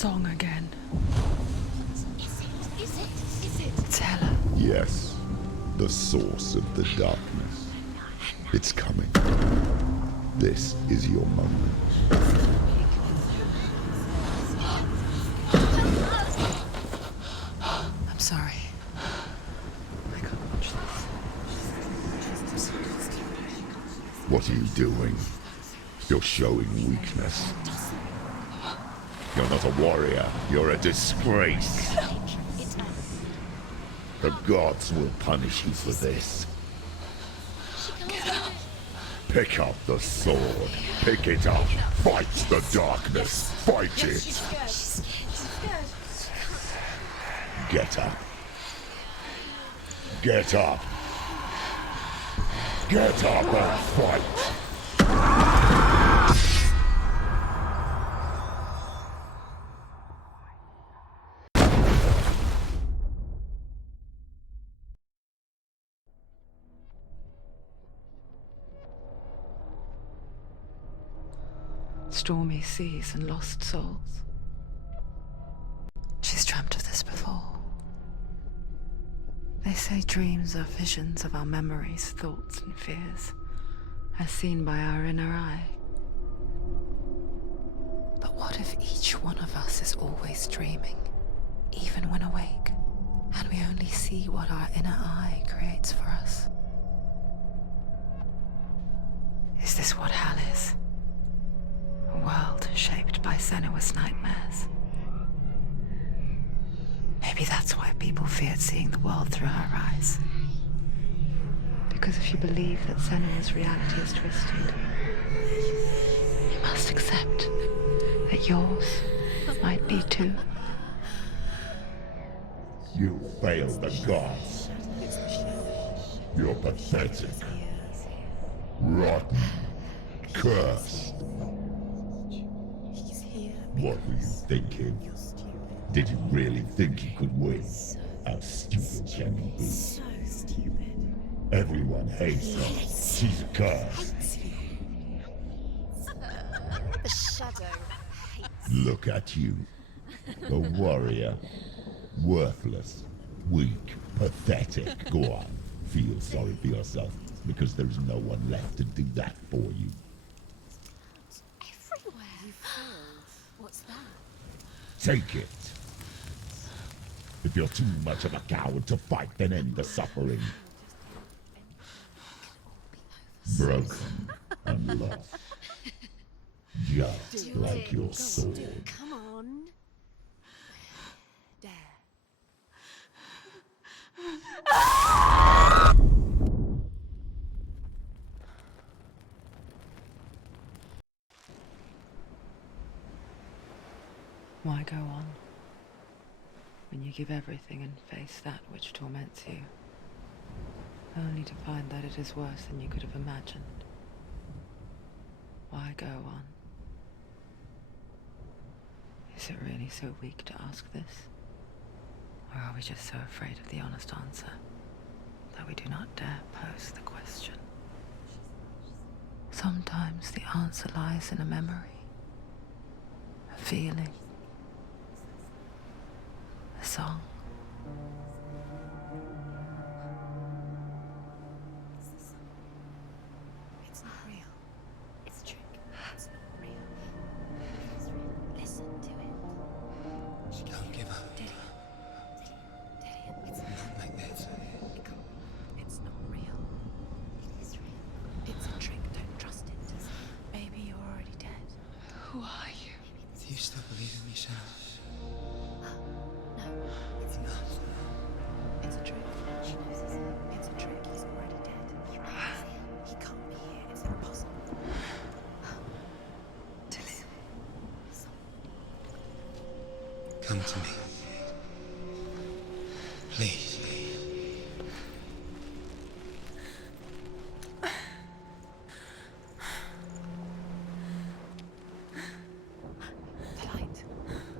song again. Is it? Tell her. Yes, the source of the darkness. It's coming. This is your moment. I'm sorry. I can't watch this. What are you doing? You're showing weakness. You're not a warrior. You're a disgrace. The gods will punish you for this. Pick up the sword. Pick it up. Fight the darkness. Fight it. Get up. Get up. Get up and fight. Stormy seas and lost souls. She's dreamt of this before. They say dreams are visions of our memories, thoughts and fears, as seen by our inner eye. But what if each one of us is always dreaming, even when awake, and we only see what our inner eye creates for us? Is this what hell is? A world shaped by Senua's nightmares. Maybe that's why people feared seeing the world through her eyes. Because if you believe that Senua's reality is twisted, you must accept that yours might be too. You failed the gods. You're pathetic. Rotten. Cursed. What were you thinking? Did you really think you could win? How stupid can you be? So stupid. Everyone hates her. She's a curse. The shadow hates. Look at you. A warrior. Worthless. Weak. Pathetic. Go on. Feel sorry for yourself, because there's no one left to do that for you. Everywhere. You failed. What's that? Take it. If you're too much of a coward to fight, then end the suffering. Broken and lost. Just like your sword. Come on. Dare. Why go on when you give everything and face that which torments you, only to find that it is worse than you could have imagined? Why go on? Is it really so weak to ask this? Or are we just so afraid of the honest answer that we do not dare pose the question? Sometimes the answer lies in a memory, a feeling, a song. It's not real. It's a trick. It's not real. It's real. Listen to it. She Don't give up. Did it? It's Not like this. it can't. It's not real. It is real. It's a trick. Don't trust it. Maybe you're already dead. Who are you? Do you still believe in me, Senua? No, it's not. It's a trick. She knows it's a trick. He's already dead. He can't be here. It's impossible. Come to me. Please. The light.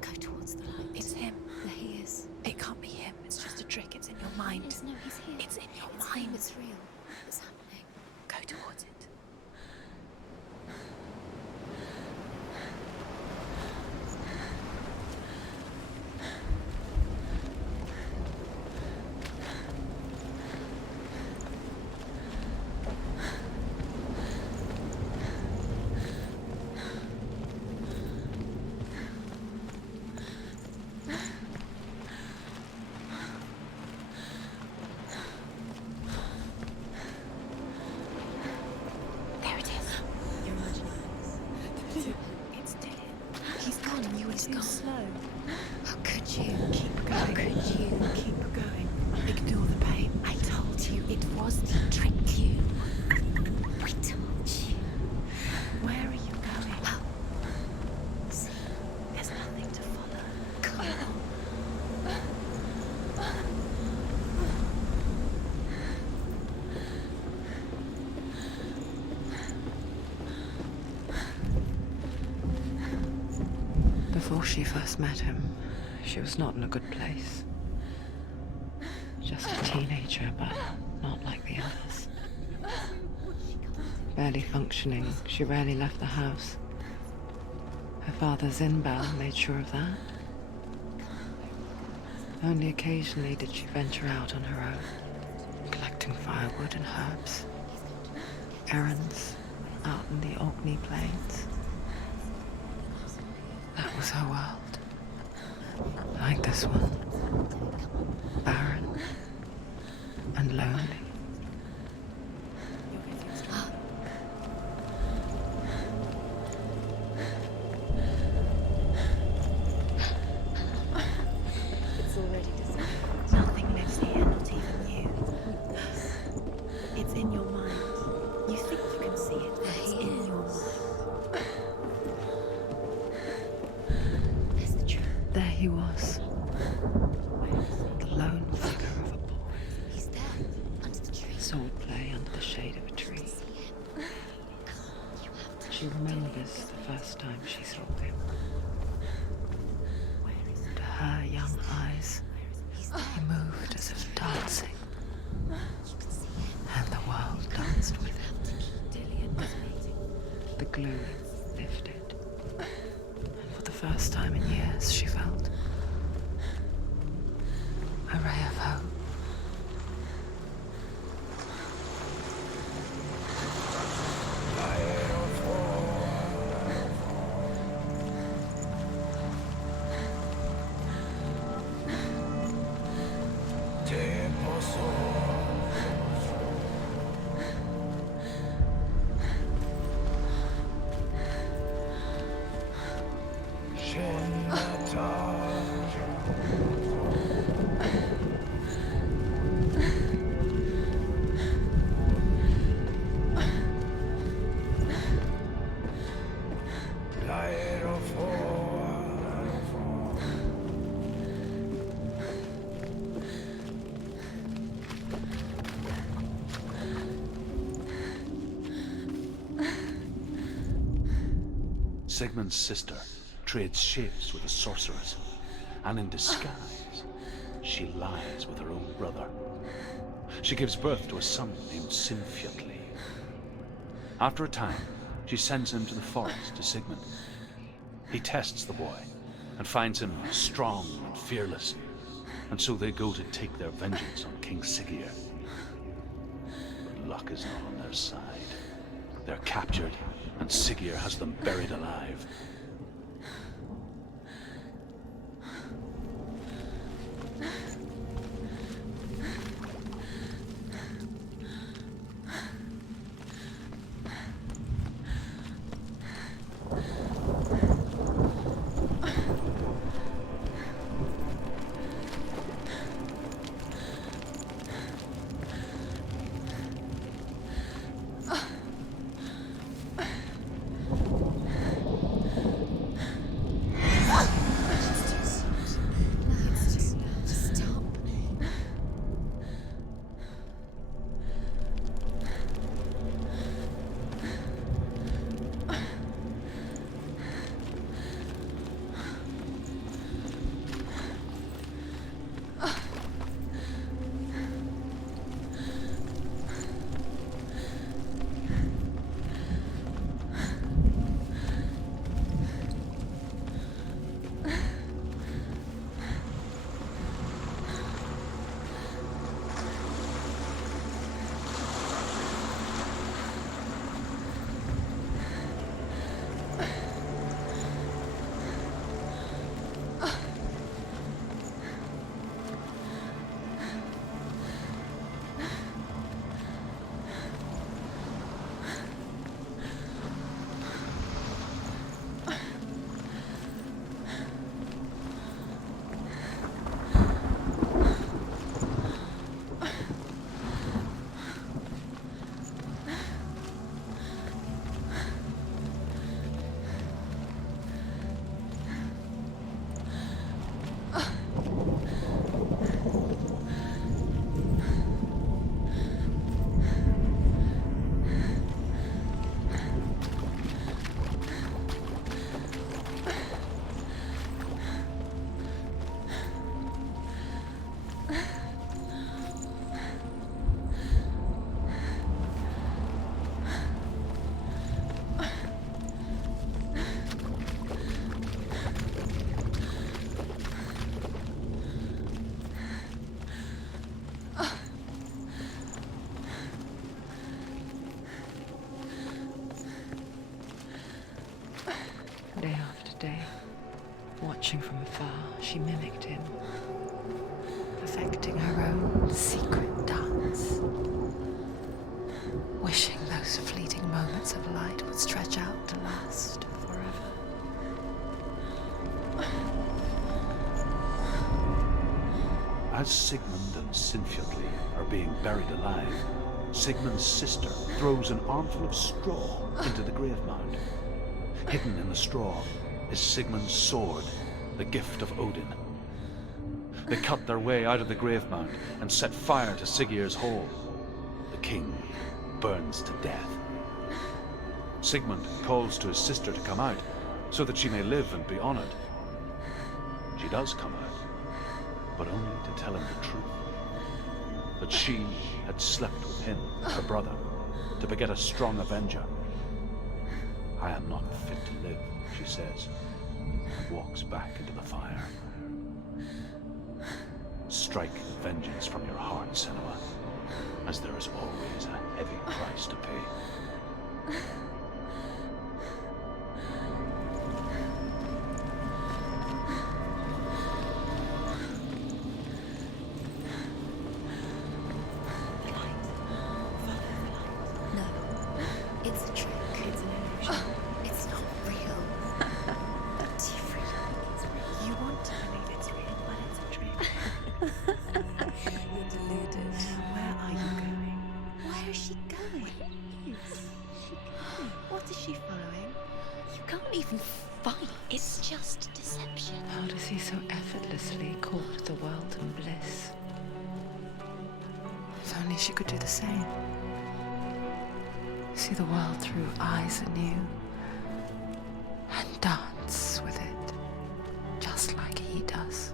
Go towards the light. It's him. There he is. It can't be him. It's just a trick. It's in your mind. No, he's here. It's in your mind. It's real. It's happening. Go towards it. It's gone. slow. How could you? Keep How going. could you? Keep going. Ignore the pain. I told you it was to trick you. I told you. Where are you going? Well, see, There's nothing to follow. come on. Before she first met him, she was not in a good place. Just a teenager, but not like the others. Barely functioning, she rarely left the house. Her father's in-bell made sure of that. Only occasionally did she venture out on her own, collecting firewood and herbs. Errands out in the Orkney Plains. That was her world. Like this one. Barren and lonely. It's already decided. Nothing lives here, not even you. It's in your mind. You think you can see it, but it's in your mind. There's the truth. There he was. The lone figure of a boy. He's there, under the tree. Swordplay under the shade of a tree. See him. You have to. She remembers the first time she saw him. To her young eyes, He's there. he moved as if dancing, You can see him. and the world danced with him. Have to keep Dillian was waiting. The glue lifted. And for the first time in years, she felt a ray of hope. Sigmund's sister trades shapes with a sorceress, and in disguise, she lies with her own brother. She gives birth to a son named Sinfjotli. After a time, she sends him to the forest to Sigmund. He tests the boy and finds him strong and fearless, and so they go to take their vengeance on King Siggeir. But luck is not on their side. They're captured, and Siggeir has them buried alive. Watching from afar, she mimicked him, perfecting her own secret dance, wishing those fleeting moments of light would stretch out to last forever. As Sigmund and Sinfjotli are being buried alive, Sigmund's sister throws an armful of straw into the grave mound. Hidden in the straw is Sigmund's sword, the gift of Odin. They cut their way out of the grave mound and set fire to Siggeir's hall. The king burns to death. Sigmund calls to his sister to come out, so that she may live and be honored. She does come out, but only to tell him the truth. That she had slept with him, her brother, to beget a strong avenger. I am not fit to live, she says, and walks back into the fire. Strike vengeance from your heart, Senua, as there is always a heavy price to pay. No, it's a trick. It's an illusion. It's not real. But you want to believe it's real, but it's a trick. You're deluded. Where are you going? Where is she going? Where is she going? What is she following? You can't even fight. It's just deception. How does he so effortlessly court the world and bliss? If only she could do the same. See the world through eyes anew and dance with it, just like he does.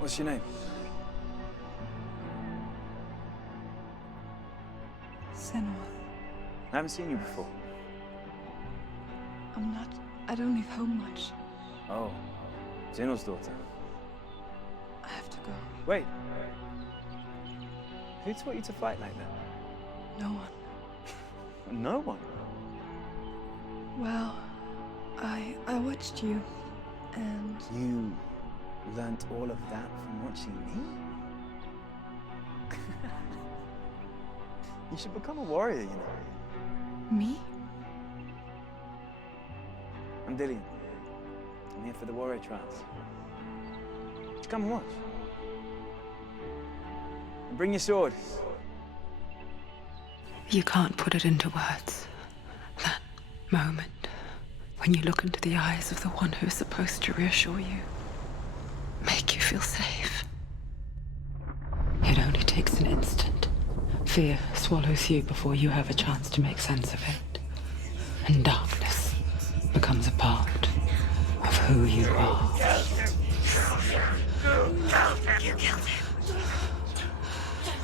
What's your name? Senua. I haven't seen you before. I don't leave home much. Oh, Zenua's daughter. I have to go. Wait. Who taught you to fight like that? No one. No one. Well, I watched you, and You learnt all of that from watching me? You should become a warrior, you know. me? I'm Dillian. I'm here for the warrior trials. Just come and watch. And bring your sword. You can't put it into words. That moment when you look into the eyes of the one who's supposed to reassure you, make you feel safe. It only takes an instant. Fear swallows you before you have a chance to make sense of it. And darkness becomes a part of who you are.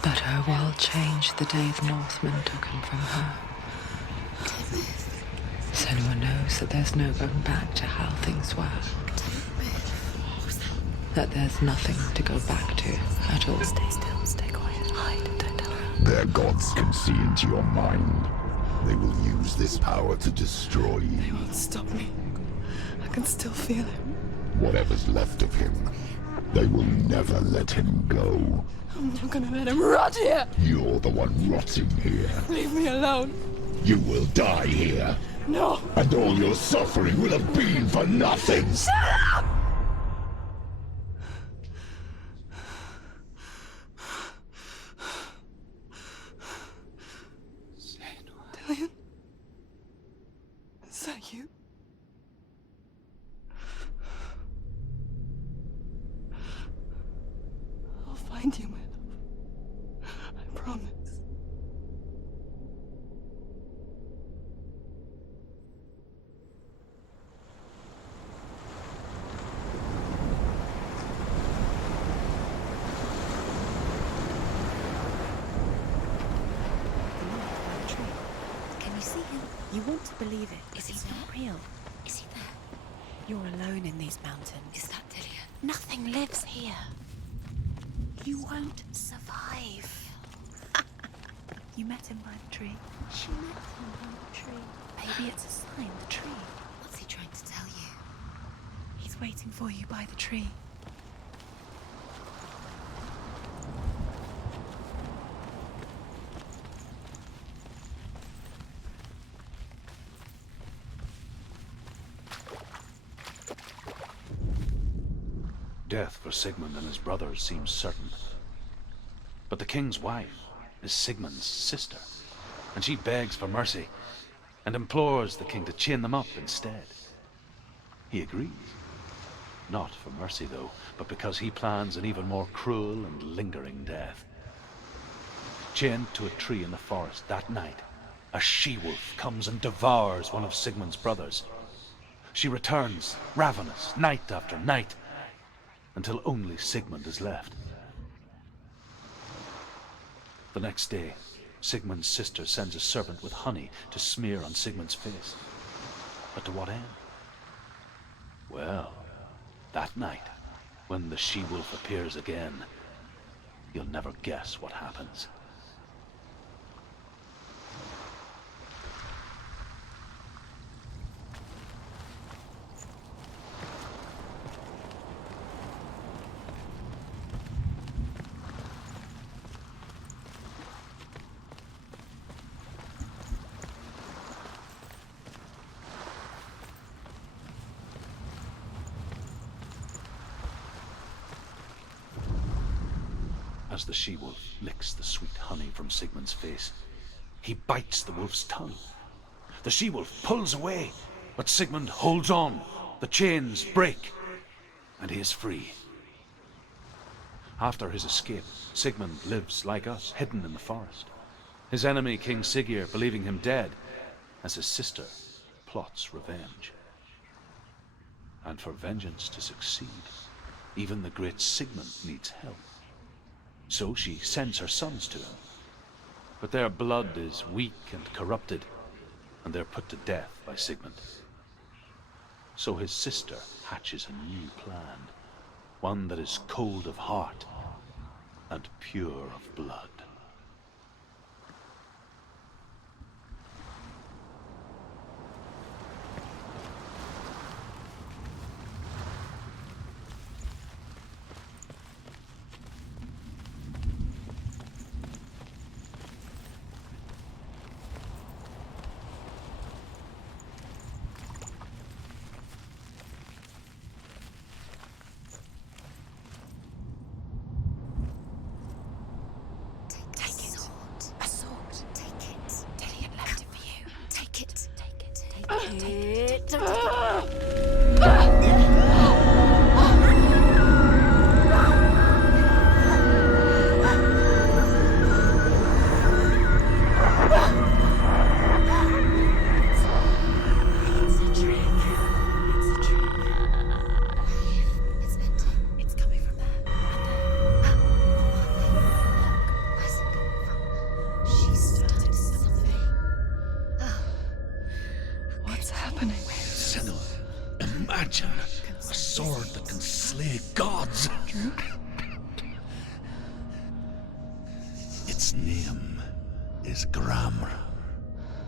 But her world changed the day the Northmen took him from her. Senua knows that there's no going back to how things were. That there's nothing to go back to at all. Stay still, stay quiet, hide, don't tell her. Their gods can see into your mind. They will use this power to destroy you. They won't stop me. I can still feel him. Whatever's left of him, they will never let him go. I'm not gonna let him rot here. You're the one rotting here. Leave me alone. You will die here. No. And all your suffering will have been for nothing. Shut up! Dillian? Is that you? I'll find you, my love. I promise. You see him? You want to believe it. Is he not real? Is he there? You're alone in these mountains. Is that Dillian? Nothing lives here. You won't survive. You met him by the tree. She met him by the tree. Maybe it's a sign, the tree. What's he trying to tell you? He's waiting for you by the tree. Death for Sigmund and his brothers seems certain. But the king's wife is Sigmund's sister, and she begs for mercy and implores the king to chain them up instead. He agrees. Not for mercy, though, but because he plans an even more cruel and lingering death. Chained to a tree in the forest that night, a she-wolf comes and devours one of Sigmund's brothers. She returns, ravenous, night after night, until only Sigmund is left. The next day, Sigmund's sister sends a servant with honey to smear on Sigmund's face. But to what end? Well, that night, when the she-wolf appears again, you'll never guess what happens. As the she-wolf licks the sweet honey from Sigmund's face, he bites the wolf's tongue. The she-wolf pulls away, but Sigmund holds on. The chains break, and he is free. After his escape, Sigmund lives like us, hidden in the forest. His enemy, King Siggeir, believing him dead, as his sister plots revenge. And for vengeance to succeed, even the great Sigmund needs help. So she sends her sons to him. But their blood is weak and corrupted, and they're put to death by Sigmund. So his sister hatches a new plan, one that is cold of heart and pure of blood. Imagine a sword that can slay gods. Its name is Gramr.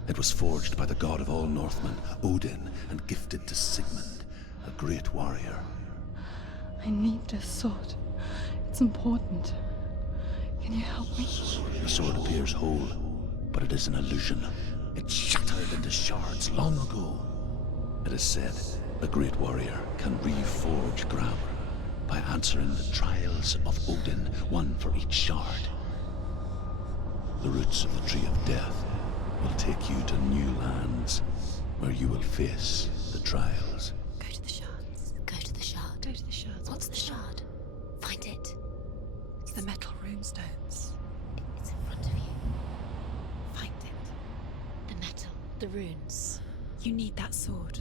It was forged by the god of all Northmen, Odin, and gifted to Sigmund, a great warrior. I need this sword. It's important. Can you help me? The sword appears whole, but it is an illusion. It shattered into shards long ago. It is said a great warrior can reforge Gramr by answering the trials of Odin, one for each shard. The roots of the Tree of Death will take you to new lands where you will face the trials. Go to the shards. Go to the shard. Go to the shards. What's the shard? Find it. It's the metal runestones. It's in front of you. Find it. The metal. The runes. You need that sword.